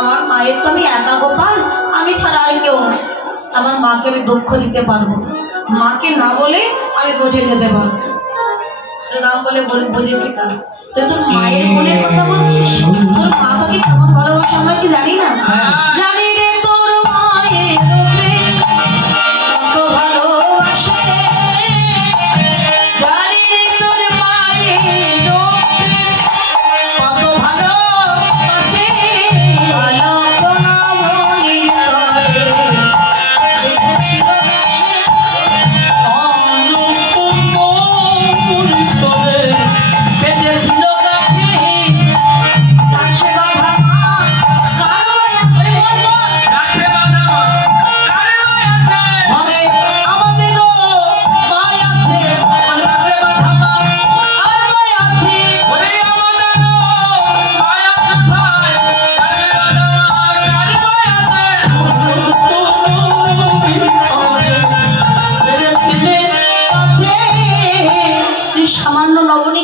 আমার মায়ের তো আমি একা গোপাল, আমি ছাড়া আর কেউ না। আমার মাকে আমি দুঃখ দিতে পারবো, মাকে না বলে আমি বুঝে যেতে পারবো। শ্রীরাম বলে বুঝেছি কাল, তুই তোর মায়ের মনের কথা বলছিস। তোর মা তোকে কেমন ভালোবাসে আমরা কি জানি না? জানি রে তোর মায়ের কত ভালোবাসে, জানি রে তোর মায়ের কত ভালোবাসে। আলোকনা মনির তরে দেখেছিল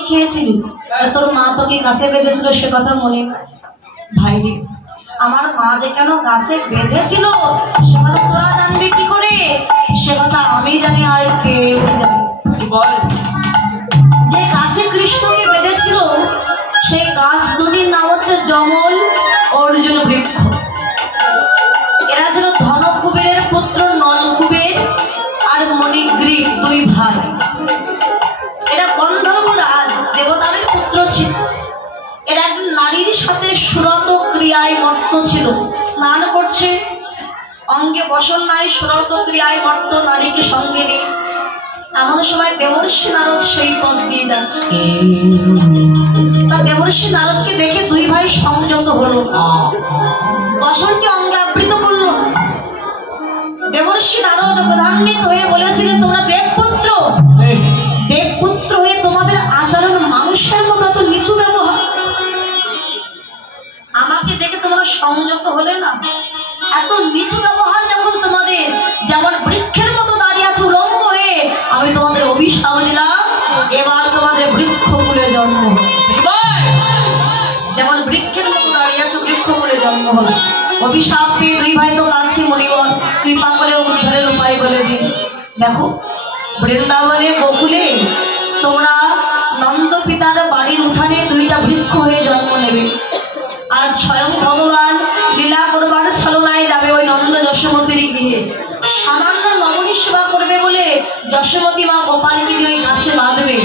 খেয়েছিলি, তোর মা তোকে গাছে বেঁধেছিল সে কথা মনে ভাই রে। আমার মা যে কেন গাছে বেঁধেছিল সে কথা তোরা জানবি কি করে? সে কথা আমি জানি আর কেউ জানে। বল, যে গাছে কৃষ্ণকে বেঁধেছিল সেই গাছ দুটির নাম হচ্ছে যমল অর্জুন বৃক্ষ। এরা ছিল ধনকুবেরের পুত্র নলকুবের আর মণিগ্রীব, দুই ভাই। এরা গন্ধর্ব রাজ দেবতাদের পুত্র ছিল। এরা একজন নারীর সাথে সুরত ক্রিয়ায় মত্ত ছিল। স্নান করছে, অঙ্গে বসন নাই, সুরত ক্রিয়ায় মত্ত নারীকে সঙ্গে নিয়ে এমন সময় দেবর্ষি নারদ সেই পথ দিয়ে যাচ্ছে। তা দেবর্ষি নারদকে দেখে দুই ভাই সংযত হলো, বসনকে অঙ্গে আবৃত করলো। দেবর্ষি নারদ প্রধান্বিত হয়ে বলেছিলেন, তোমরা দেবপুত্র, দেবপুত্র হয়ে তোমাদের আচরণ মানুষের মতো এত নিচু ব্যবহার, আমাকে দেখে তোমরা সংযত হলে না? এত নিচু ব্যবহার যখন তোমাদের, যেমন বৃক্ষের মতো দাঁড়িয়ে আছে উলঙ্গ হয়ে, আমি তোমাদের অভিশাপ দিলাম, এবার তোমাদের বৃক্ষকুলে জন্ম হবে। যেমন বৃক্ষের মতো দাঁড়িয়ে আছে বৃক্ষকুলে জন্ম হবে। অভিশাপ পেয়ে দুই ভাই তো কাঁদছে, মণিবর কৃপা করে উদ্ধারের উপায় বলে দিন। দেখো, বৃন্দাবনে গোকুলে তোমরা নন্দ পিতার বাড়ির উঠানে দুইটা বৃক্ষ হয়ে জন্ম নেবে। আজ স্বয়ং ভগবান লীলা করবার ছলনায় যাবে ওই নন্দ যশোমতীর গৃহে। সামান্য নবনী সেবা করবে বলে যশোমতী মা গোপালকে ওই গাছে বাঁধবে।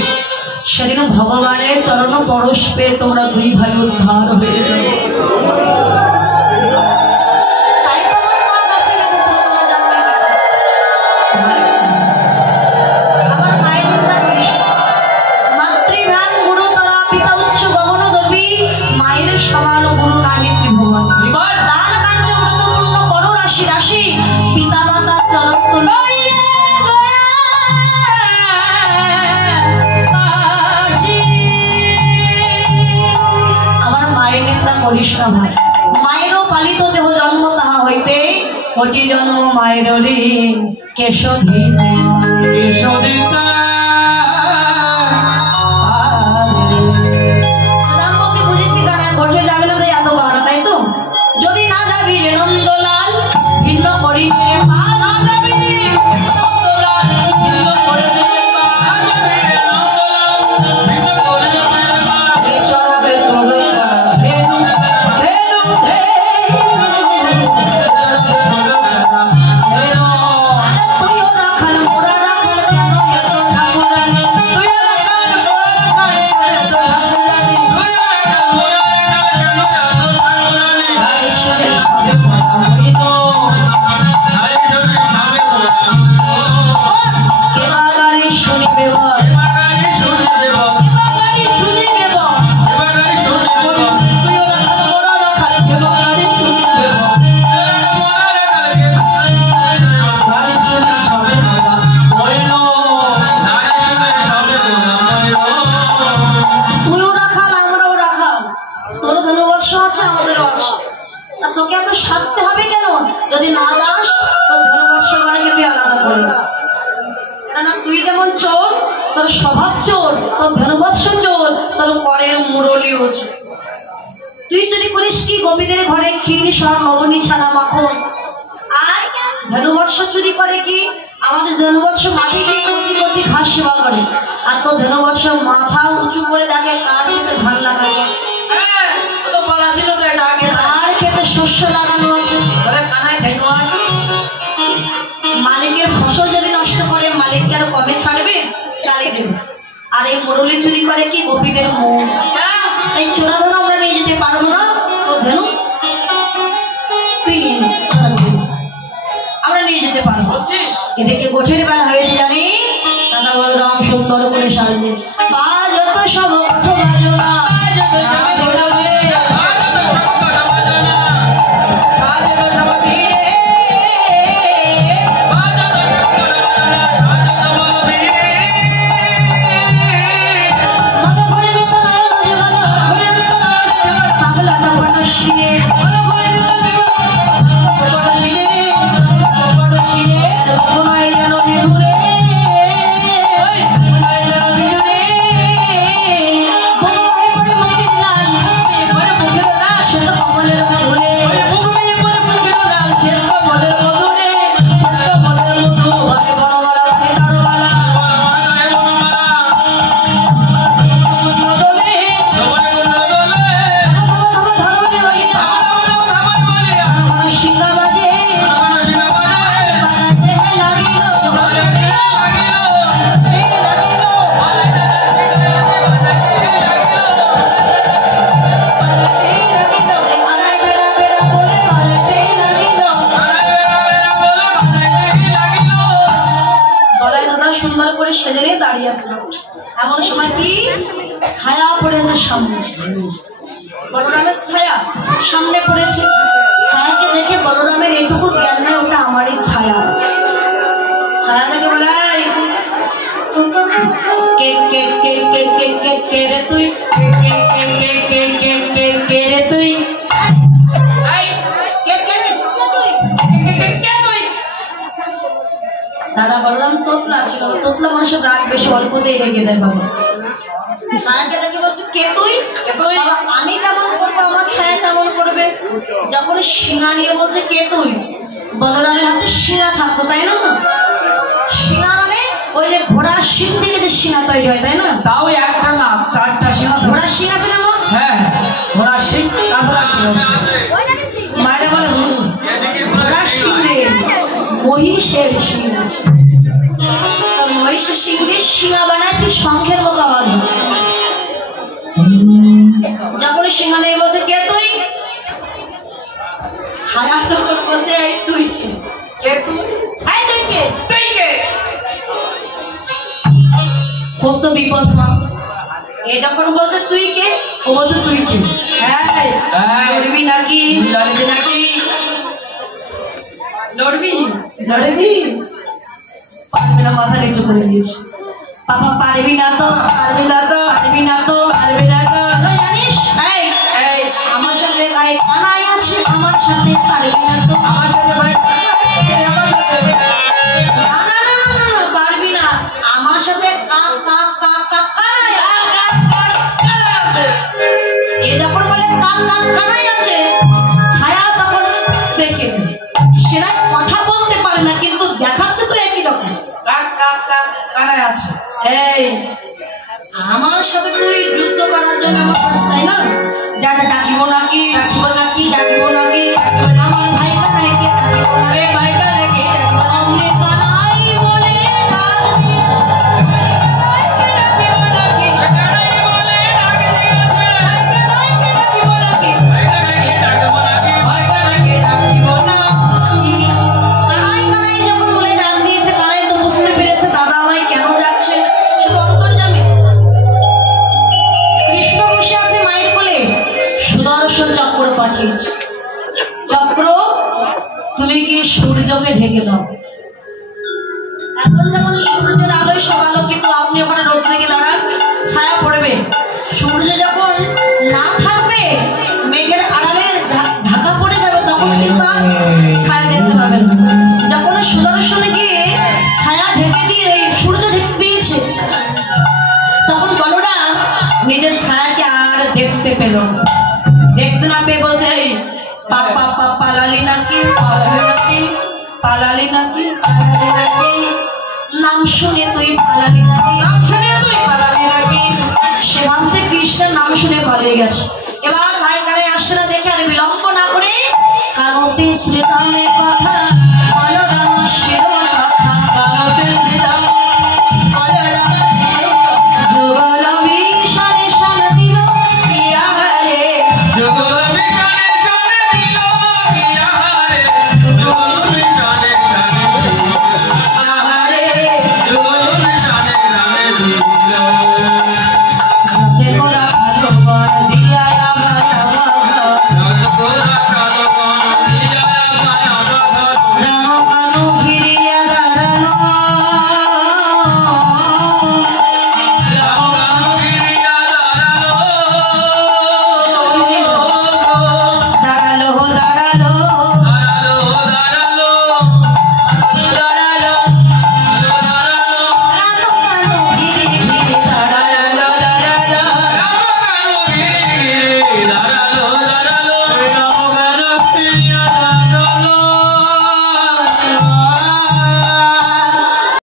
সেদিন ভগবানের চরণ পরশ পেয়ে তোমরা দুই ভাই উদ্ধার হয়ে যাবে। মায়েরও পালিত দেহ জন্ম তাহা হইতে কোটি জন্ম মায়ের ঋণ কেশ দিতে বুঝেছি কানা ঘটে যাবে না এত বাড়া, তাই তো? যদি না যাবি রে নন্দলাল ভিন্ন করি তোকে এত সারতে হবে কেন? যদি না যাস তোর ধনবৎসকে তুই আলাদা করে না। তুই যেমন চোর, তোর স্বভাব চোর, তোর ধনবৎস চোর, তোর পরের মুরলিও চোর। তুই চুরি করিস কি গোপীদের ঘরে ক্ষীর সর লবণী ছানা মাখন। আর ধনুবৎস চুরি করে কি আমাদের ধনুবৎস মাটিকে কচি কচি ঘাস সেবা করে। আর তো ধনুবৎস মাথা উঁচু করে দেখে কার খেতে ধান লাগানো, কার খেতে শস্য লাগানো আছে। মালিকের ফসল যদি নষ্ট করে মালিককে আর কমে ছাড়বে, গালি দেবে। আর এই মুরলি চুরি করে কি গোপীদের মন। এই চোরা ধনু আমরা নিয়ে যেতে পারবো না। ও ধনু তুই নিয়ে নে, আমরা নিয়ে যেতে পারবো। এদিকে গোঠের বেলা হয়েছে জানি, দাদা বলরাম সুন্দর করে সাজবে। বাজত সব অর্থ বাজনা, এমন সময় কি ছায়া পড়েছে সামনে, বলরামের ছায়া সামনে পড়েছে। ছায়াকে দেখে বলরামের এটুকু জ্ঞান নেই ওটা আমারই ছায়া। ছায়া দেখে বলে কে কে কে কে কে কে কে রে তুই, কে কে কে কে কে কে কে রে তুই, দাদা বলরাম তোতলা ছিল, তোতলা মানুষের রাগ বেশি অল্পতেই রেগে দেয় বাবা। ছায়াকে দেখে বলছে কে তুই, আমি যেমন করবো আমার ছায়া তেমন করবে। যখন শিঙা নিয়ে বলছে কে তুই, বলরামের হাতে শিঙা থাকতো তাই না। শিঙা মানে ওই যে ঘোড়ার শিং থেকে যে শিঙা তৈরি হয় তাই না। তাও একটা না, চারটা শিং। ঘোড়ার শিং আছে না? হ্যাঁ ঘোড়ার শিং। মায়েরা বলে ঘোড়ার শিং রে, মহিষের শিং আছে। মহিষের শিং দিয়ে শিঙা বানায় ঠিক শঙ্খের মতো আওয়াজ। যখন শিঙা নেই বলছে কে তুই, ছায়া বলছে এই তুই কে, কে তুই, এই তুই কে, তুই কে। খুব তো বিপদ মা। এ যখন বলছে তুই কে, ও বলছে তুই কে। হ্যাঁ লড়বি নাকি, লড়বি নাকি, লড়বি লড়বি। পারবি না, মাথা নিচু করে দিয়েছে। পাপা পারবি না তো, পারবি না তো, পারবি না তো, পারবি না তো। জানিস এই এই আমার সাথে কানাই আছে, আমার সাথে পারবি না তো, আমার সাথে পারবি না, আমার সাথে কাক কাক কাক কাক কানাই আছে। এ যখন বলে কাক কাক কানাই আছে, ছায়া তখন দেখে সেটা কথা বলতে পারে না কিন্তু দেখাচ্ছে তো একই রকম কাক কাক কাক কানাই আছে। এই আমার সাথে তুই যুদ্ধ করার জন্য আমার কাছে তাই না, ডাকিব নাকি, ডাকিব নাকি, ডাকিব নাকি, আমার ভাই কানাই কে ডাকিব নাকি, ভাই কানাই কে ডাকিব নাকি, কানাই বলে ডাক দিয়েছে, কানাই কে ডাকিব নাকি, কানাই বলে ডাক দিয়েছে, কানাই কে ডাকিব নাকি, কানাই কে ডাকিব নাকি, কানাই কে ডাকিব নাকি। কানাই কানাই যখন বলে ডাক দিয়েছে, কানাই তো বুঝতে পেরেছে দাদা আমায় কেন ডাকছে। শুধু অন্তর্যামী কৃষ্ণ বসে আছে মায়ের কোলে, সুদর্শন চক্র পাঠিয়েছে। চক্র তুমি কি সূর্যকে ঢেকে দাও। এখন যেমন সূর্যের আলোয় সব আলোকিত, আপনি ওখানে রোদ থেকে দাঁড়ান, ছায়া পড়বে। সূর্য যখন না থাকবে, মেঘের আড়ালে ঢাকা পড়ে যাবে, তখন কিন্তু ছায়া দেখতে পাবেন। যখন সুদর্শনে গিয়ে ছায়া ঢেকে দিয়ে সূর্য ঢেকে দিয়েছে, তখন বলরাম নিজের ছায়াকে আর দেখতে পেল। দেখতে পালালি নাকি পালালি নাকি নাম শুনে তুই পালালি নাকি সে মানছে কৃষ্ণের নাম শুনে পালিয়ে গেছে। এবার ভাই গাড়ি আসছে না দেখে আর বিলম্ব না করে কানতে শ্রীরামের কথা